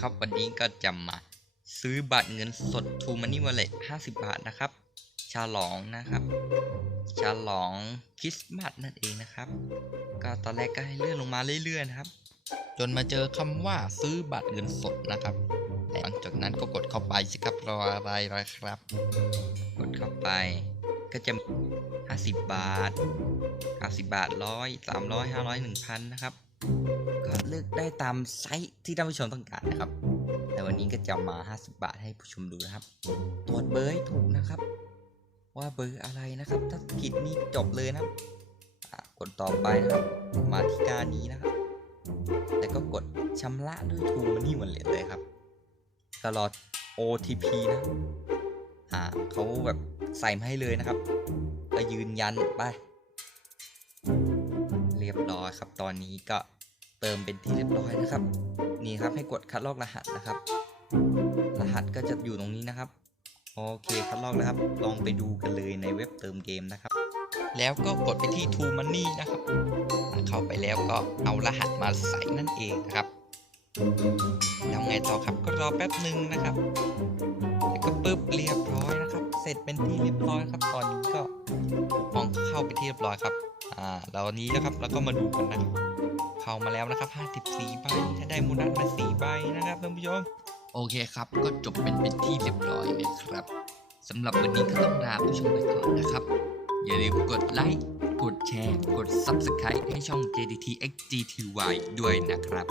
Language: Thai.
ครับวันนี้ก็จะมาซื้อบัตรเงินสด True Money Wallet 50 บาทนะครับ ฉลองนะครับ ฉลองคริสต์มาสนั่นเองนะครับ ก็ตอนแรกก็ให้เลื่อนลงมาเรื่อยๆนะครับ จนมาเจอคำว่าซื้อบัตรเงินสดนะครับหลังจากนั้นก็กดเข้าไปสิครับรออะไรรครับ กดเข้าไป ก็จะ 50 บาท50บาทร้อยสามร้อยห้าร้อยหนึ่งพันนะครับ ก็เลือกได้ตามไซส์ที่ท่านผู้ชมต้องการนะครับ แต่วันนี้ก็จะมา 50 บาทให้ผู้ชมดูนะครับ ตรวจเบอร์ให้ถูกนะครับ ว่าเบอร์อะไรนะครับ ถ้าผิดนี่จบเลยนะครับกดต่อไปนะครับ มาที่การนี้นะครับ แล้วก็กดชำระด้วย True Money Wallet เลยครับก็รอ OTP นะอ่าเขาแบบใส่มาให้เลยนะครับ ก็ยืนยันไป เรียบร้อยครับตอนนี้ก็ เติมเป็นที่เรียบร้อยนะครับ นี่ครับให้กดคัดลอกรหัสนะครับ รหัสก็จะอยู่ตรงนี้นะครับ โอเคคัดลอกนะครับ ลองไปดูกันเลยในเว็บเติมเกมนะครับ แล้วก็กดไปที่ True Money นะครับ เข้าไปแล้วก็เอารหัสมาใส่นั่นเองนะครับแล้วไงต่อครับก็รอแป๊บหนึ่งนะครับแล้วก็ปึ๊บเรียบร้อยนะครับ เสร็จเป็นที่เรียบร้อยครับตอนนี้ก็คูปองเข้าไปที่เรียบร้อยครับ อ่าแล้วนี้นะครับแล้วก็มาดูกันนะครับเข้ามาแล้วนะครับ54ใบถ้าได้มูนัสมา4ใบนะครับท่านผู้ชมโอเคครับ ก็จบเป็นเป็นที่เรียบร้อยเลยครับสำหรับวันนี้ก็ต้องลาผู้ชมไปก่อนนะครับ อย่าลืมกดไลค์กดแชร์ กด Subscribe ให้ช่อง JDT XGTY ด้วยนะครับ